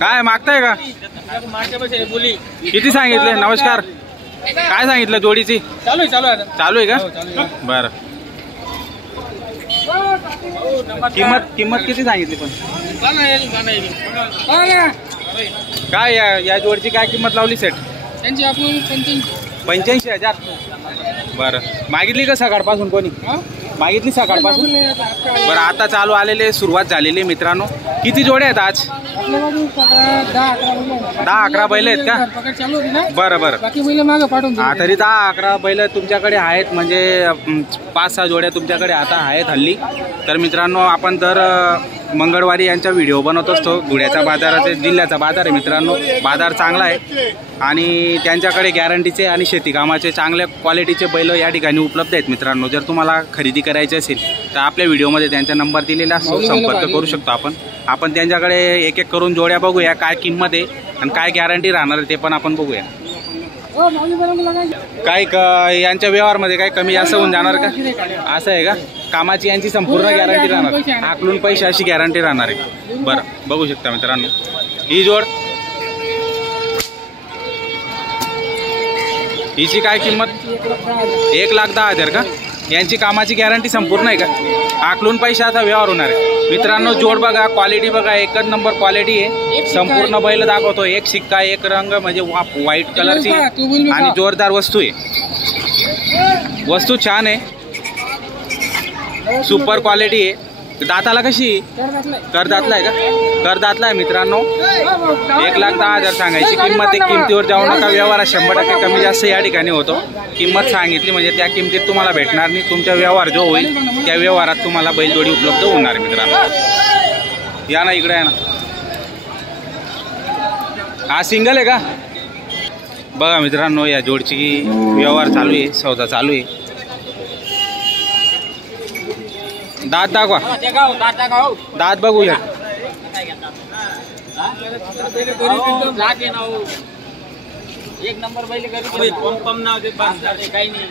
काय मागताय का? किती सांगितले? नमस्कार, काय सांगितलं जोडीची? चालू आहे का? बरं, किंमत किती सांगितली? पण काय या जोडीची काय किंमत लावली सेट? 85,000. बरं, मागितली का सकाळपासून कोणी? मागितली सकाळपासून? बरं, आता चालू आलेले, सुरुवात झालेली मित्रांनो. किती जोड्या आहेत आज? 10-11 बैल आहेत का? बरं बरं, हा, तरी 10-11 बैल तुमच्याकडे आहेत, म्हणजे 5-6 जोड्या तुमच्याकडे आता आहेत हल्ली. तर मित्रांनो, आपण दर मंगळवारी यांचा व्हिडिओ बनवत असतो. धुळ्याचा बाजाराचे, जिल्ह्याचा बाजार आहे मित्रांनो. बाजार चांगला आहे आणि त्यांच्याकडे गॅरंटीचे आणि शेती कामाचे चांगल्या क्वालिटीचे बैल या ठिकाणी उपलब्ध आहेत मित्रांनो. जर तुम्हाला खरेदी करायची असेल तर आपल्या व्हिडिओमध्ये त्यांचा नंबर दिलेला असतो, संपर्क करू शकतो आपण त्यांच्याकडे एक एक करून जोड्या बघूया, काय किंमत आहे आणि काय गॅरंटी राहणार आहे ते पण आपण बघूया. काय यांच्या व्यवहारमध्ये काय कमी जास्त होऊन जाणार का? असं आहे का? कामाची यांची संपूर्ण गॅरंटी राहणार, आकलून पैसे अशी गॅरंटी राहणार आहे. बरं, बघू शकता मित्रांनो ही जोड. हिची काय किंमत? 1,10,000 का? यांची कामाची गॅरंटी संपूर्ण आहे का? आकलून पैशाचा व्यवहार होणार आहे मित्रांनो. जोड बघा, क्वालिटी बघा, एकच नंबर क्वालिटी आहे. संपूर्ण बैल दाखवतो, एक शिक्का, एक रंग, म्हणजे व्हाईट कलरची आणि जोरदार वस्तू आहे. वस्तू छान आहे, सुपर क्वालिटी आहे. दाताला कशी? करदातला आहे का? करदातला आहे मित्रांनो. 1,10,000 सांगायची किंमत आहे. किमतीवर जाऊ नका, व्यवहारात 100% कमी जास्त या ठिकाणी होतो. किंमत सांगितली म्हणजे त्या किमतीत तुम्हाला भेटणार नाही. तुमचा व्यवहार जो होईल त्या व्यवहारात तुम्हाला बैलजोडी उपलब्ध होणार आहे मित्रांनो. या ना इकडे, या ना. हा सिंगल आहे का? बघा मित्रांनो, या जोडची व्यवहार चालू आहे, सौदा चालू आहे. दात दाखवा, दात बघूया. एक नंबर बैल पंपम नाव दे, काही नाही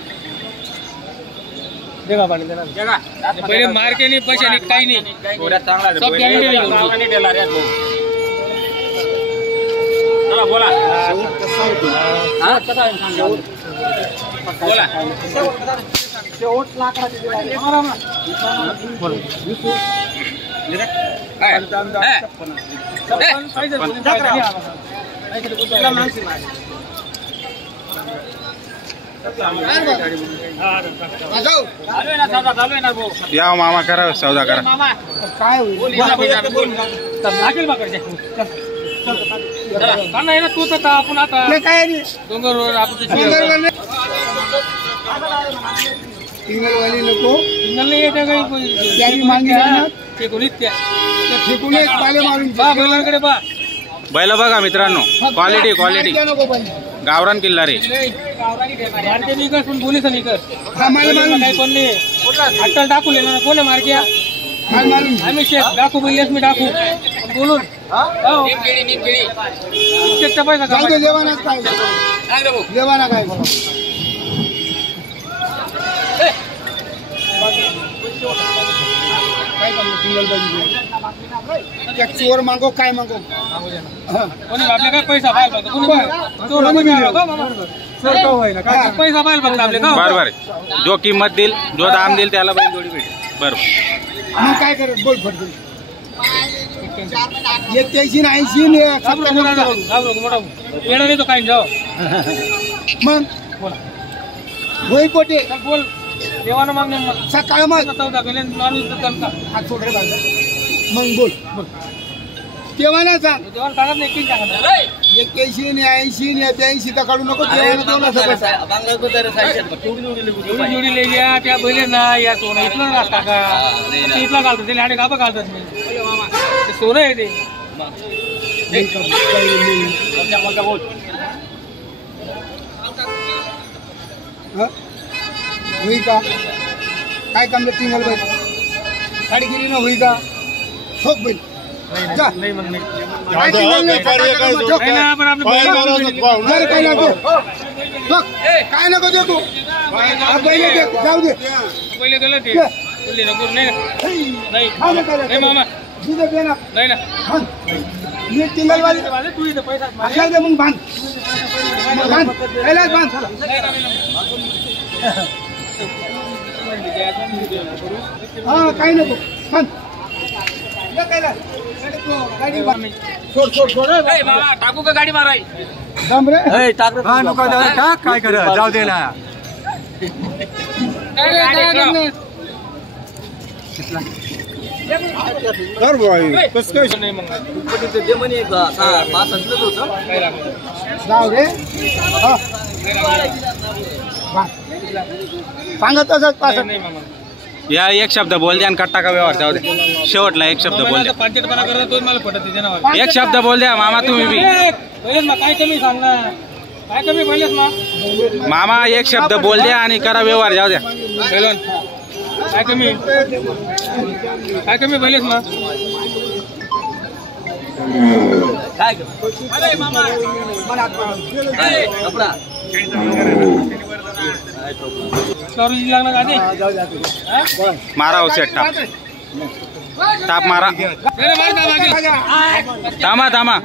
पहिले मार्के नाही, पैसे नाही, काही नाही. सब गॅरंटी बोला बोला. शेवट लाकडाची या मामा, करा सौदा करा. काय होईल? तू तर आपण आता डोंगरवर आपण सिंगलवाली नको, सिंगल नाही येते काही बैल बघा मित्रांनो, क्वालिटी क्वालिटी गावरान किल्ला रे. बोलीस काही पण नाही. अट्टल टाकू लेणार कोण आहे मार्किया? आम्ही शेख डाकू बोललेस, मी डाकू बोलून पैसा जेवाना काय चोर मागो, काय मागो आपले काय पैसा पाहिजे पैसा पाहिजे आपले. बरोबर, जो किंमत देईल, जो दाम देईल त्याला बैल जोडी भेटेल. बरोबर, मग काय करत बोल फट 81 80 येणार नाही तो काय जाऊ मग होई पोटे बोल देवानं मग सकाळ मग चौदा गेले हात सोडले मग बोल बोल देवाना सांग. देवान सांगत नाही, 81 ने 80 ने 82 तर काढू नको. जोडी ले या त्या बैले ना, या सोनं इथलं असता का? इथला घालतो ते लाडे गाबा घालतात नाही, सोनं आहे ते. हुई का काय काम सिंगल बैल गाडी गेली ना? हुई का ठोक बैल काय नको दे तू, पहिले जाऊ दे. पहिले गेलं ते नाही मामा, नाही ना. मी टिंगलवाली अशा दे मग बांध बांध कैलास बांध हा काही नको बांध कैलास गाडी सोड सोड सोड टाकू का गाडी माराय थांब रे हा नको टाक काय कर जाऊ दे ना कर भाई कस काय जाऊ रे सांगत तसंच पास या एक शब्द बोल द्या आणि कट्टा का व्यवहार जाऊ द्या शेवटला एक शब्द बोल द्या एक शब्द बोल द्या मामा तुम्ही बी काय कमी सांगणार काय कमी पहिलेच मग मामा एक शब्द बोल द्या आणि करा व्यवहार जाऊ द्या काय कमी पहिलेच मग लागणार गाडी मारा हो सेट टाप टाप मारा थांबा थांबा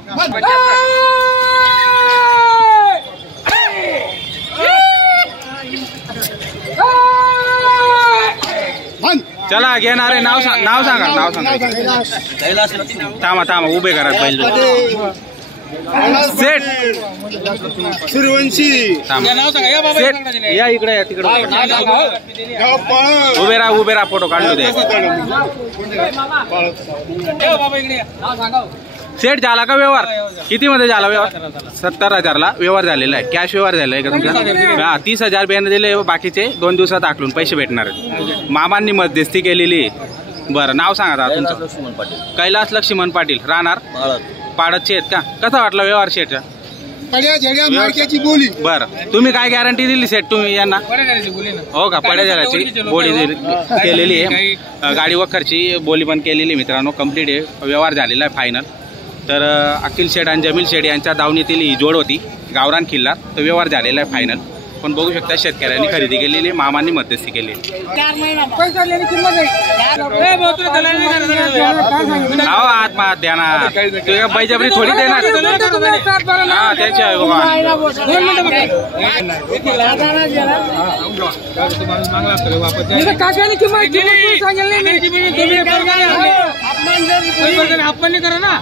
चला घेणारे नाव सांगा थांबा थांबा उभे करा पहिले सेट सूर्यवंशी सेट या इकडे या तिकडे उभे राहा फोटो काढू दे सेट झाला का व्यवहार किती मध्ये झाला व्यवहार 70,000ला व्यवहार झालेला आहे कॅश व्यवहार झालेला आहे का तुमचा हा 30,000 बियाणे दिले बाकीचे 2 दिवसात आकलून पैसे भेटणार आहेत मामांनी मध्यस्थी केलेली बरं नाव सांगा दादा तुमचं कैलास लक्ष्मण पाटील राहणार पाडतचे आहेत का कसा वाटला व्यवहार शेटचा बोली बरं तुम्ही काय गॅरंटी दिली सेट तुम्ही यांना हो का पड्याजाराची बोली केलेली आहे गाडी वखरची बोली पण केलेली मित्रांनो कंप्लीट आहे व्यवहार झालेला आहे फायनल तर अखिल शेठ आणि जमील शेठ यांच्या दावणीतील ही जोड होती गावरान किल्ला तर व्यवहार झालेला आहे फायनल पण बघू शकता शेतकऱ्यांनी खरेदी केलेली मामांनी मध्यस्थी केलेली अहो आत्मा द्या ना तुझ्या बैजबरी थोडी देणार हा त्याची आहे आपण करा ना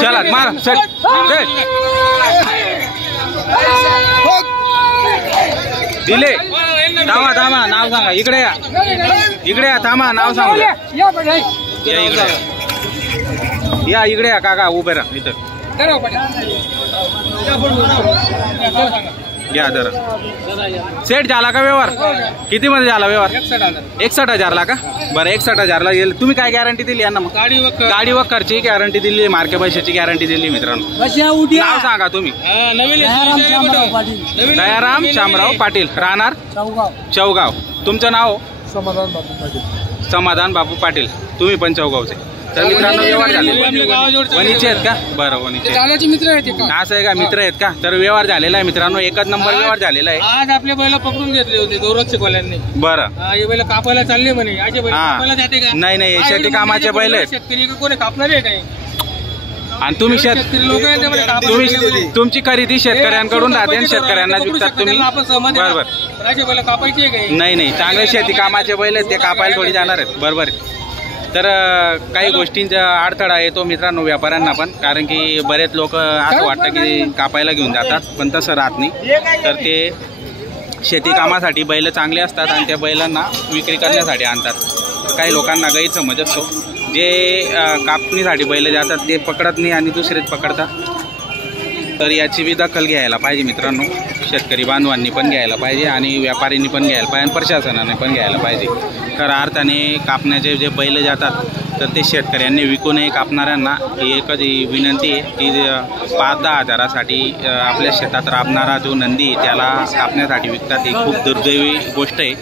चला मारा दिले थांबा नाव सांगा इकडे या थांबा नाव सांगा या इकडे या काका उभे राहा इथं या जरा सेट झाला का व्यवहार किती मध्ये झाला व्यवहार 61,000ला का बरं 61,000ला येईल तुम्ही काय गॅरंटी दिली यांना मग गाडी वखरची गॅरंटी दिली मार्के पैशाची गॅरंटी दिली मित्रांनो नाव सांगा तुम्ही दयाराम शामराव पाटील राहणार चौगाव तुमचं नाव समाधान बापू पाटील तुम्ही पण चौगावचे तर मित्रांनो व्यवहार झालेला वणीचे आहेत का बरं वणीचे मित्र आहेत असं आहे का मित्र आहेत का तर व्यवहार झालेला आहे मित्रांनो एकच नंबर व्यवहार झालेला आहे आज आपले बैल पकडून घेतले होते गौरक्षकवाल्यांनी बरं हे बैल कापायला चालले म्हणे असे बैल कापायला जाते का नाही शेती कामाचे बैल आहेत शेतकरी कोणी कापणार आहे काही आणि तुम्ही तुमची खरेदी शेतकऱ्यांकडून राहते आणि शेतकऱ्यांना विकतात तुम्ही बरोबर असे बैल कापायचे काही नाही चांगले शेती कामाचे बैल आहेत ते कापायला थोडी जाणार आहेत बरोबर तर काही गोष्टींचा अडथळा येतो मित्रांनो व्यापाऱ्यांना पण कारण की बरेच लोक असं वाटतं की कापायला घेऊन जातात पण तसं राहत नाही तर ते शेती कामासाठी बैल चांगले असतात आणि त्या बैलांना विक्री करण्यासाठी आणतात काही लोकांना गैरसमज असतो जे कापणीसाठी बैल जातात ते पकडत नाही आणि दुसरेच पकडतात तर याची बी दखल घ्यायला पाहिजे मित्रांनो शेतकरी बांधवांनी पण घ्यायला पाहिजे आणि व्यापाऱ्यांनी पण घ्यायला पाहिजे आणि प्रशासनाने पण घ्यायला पाहिजे खऱ्या अर्थाने कापण्याचे जे बैल जातात तर ते शेतकऱ्यांनी विकू नये कापणाऱ्यांना ही एकच विनंती आहे की 5-10 हजारासाठी आपल्या शेतात राबणारा जो नंदी त्याला कापण्यासाठी विकतात ही खूप दुर्दैवी गोष्ट आहे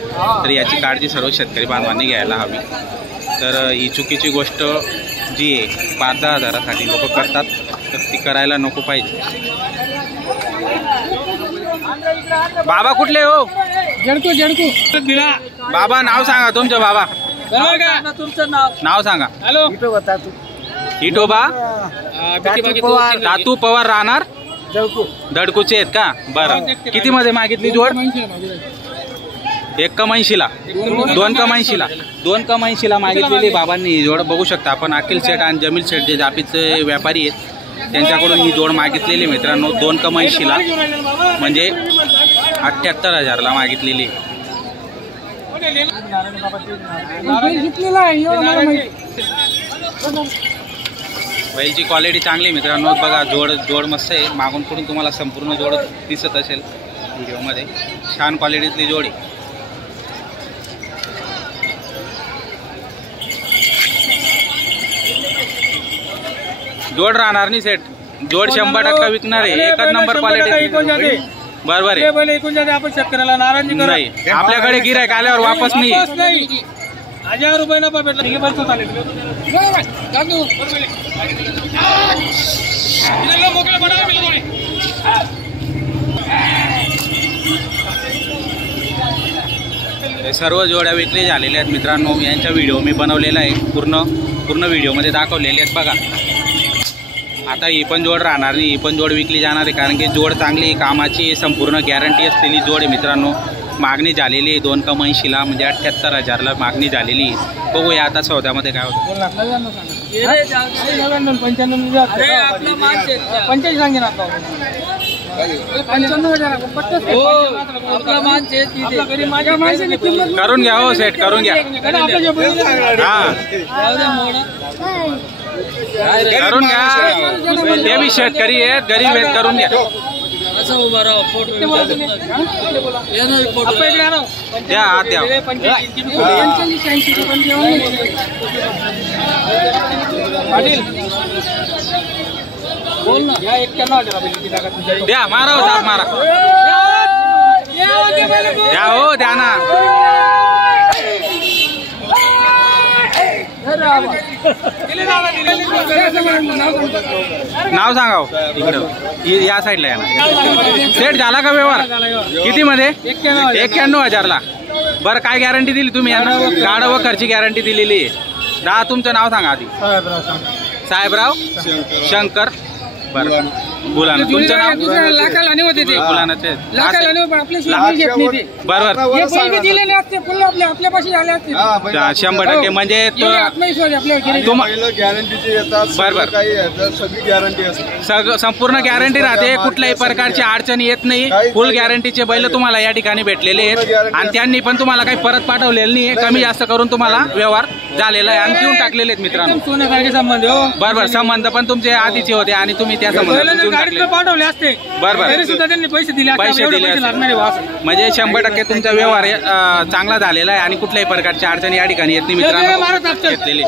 तर याची काळजी सर्व शेतकरी बांधवांनी घ्यायला हवी तर ही चुकीची गोष्ट जी आहे 5-10 हजारासाठी लोक करतात तर ती करायला नको पाहिजे बाबा कुठले हो जडकू दिला बाबा नाव सांगा तुमचं बाबा तुमचं नाव सांगा हॅलो इटोबा तातू पवार राहणार दडकूचे आहेत का? बरं, किती मध्ये मागितली जोड? 1,80,000, 2,80,000 मागितलेली बाबांनी ही जोड. बघू शकता आपण अखिल शेठ आणि जमील शेठ जे जापीचे व्यापारी आहेत त्यांच्याकडून ही जोड मागितलेली मित्रांनो 2,80,000 म्हणजे 78,000ला मागितलेली. बैलची क्वालिटी चांगली मित्रांनो. बघा जोड मस्त आहे. मागून पुढून तुम्हाला संपूर्ण जोड दिसत असेल व्हिडिओमध्ये. छान क्वालिटीतली जोड आहे. जोड राहणार नाही सेट. जोड 100% विकणार आहे. एकच नंबर क्वालिटी. बरोबर आहे. आपण शेतकऱ्याला नाराजी नाही. आपल्याकडे गिऱ्हाईक आल्यावर वापस नाही. 1000 रुपये नफा भेटला. सर्व जोड्या विक्री झालेल्या आहेत मित्रांनो. यांचा व्हिडिओ मी बनवलेला आहे. पूर्ण व्हिडिओमध्ये दाखवलेले आहेत बघा. आता ही पण जोड राहणार नाही. ही पण जोड विकली जाणार आहे कारण की जोड चांगली कामाची संपूर्ण गॅरंटी असलेली जोड आहे मित्रांनो. मागणी झालेली आहे 2,80,000 म्हणजे 78,000ला मागणी झालेली आहे. बघूया आता सौद्यामध्ये काय होतं. 95 सांगेन आता. 95,000 करून घ्या हो सेट, करून घ्या. करून घ्या. ते बी शेतकरी आहेत, गरीब आहेत. करून घ्या. द्या हात द्या. द्या मारा हो, दाब मारा. द्या हो, द्या ना. नाव सांगा हो. इकडं या साईडला या ना. सेट झाला का व्यवहार? किती मध्ये? 91,000ला. बरं, काय गॅरंटी दिली तुम्ही यांना? गाडा व खर्ची गॅरंटी दिलेली आहे. तुमचं नाव सांगा आधी. साहेबराव शंकर. बरं, बोला ना तुमचं नाव. लाखाला नाही होते ते. बोलानाचे बरोबर. 100% म्हणजे संपूर्ण गॅरंटी राहते. कुठल्याही प्रकारची अडचणी येत नाही. फुल गॅरंटीचे बैल तुम्हाला या ठिकाणी भेटलेले आहेत आणि त्यांनी पण तुम्हाला काही परत पाठवलेलं नाही. कमी जास्त करून तुम्हाला व्यवहार झालेला आहे आणि देऊन टाकलेले आहेत मित्रांनो. संबंध बरोबर. संबंध पण तुमचे आधीचे होते आणि तुम्ही त्या संबंधात पाठवले असते. बरोबर. सुद्धा त्यांनी पैसे दिले म्हणजे 100% तुमचा व्यवहार चांगला झालेला आहे आणि कुठल्याही प्रकारच्या अडचणी या ठिकाणी येत नाही मित्रांनो. घेतलेली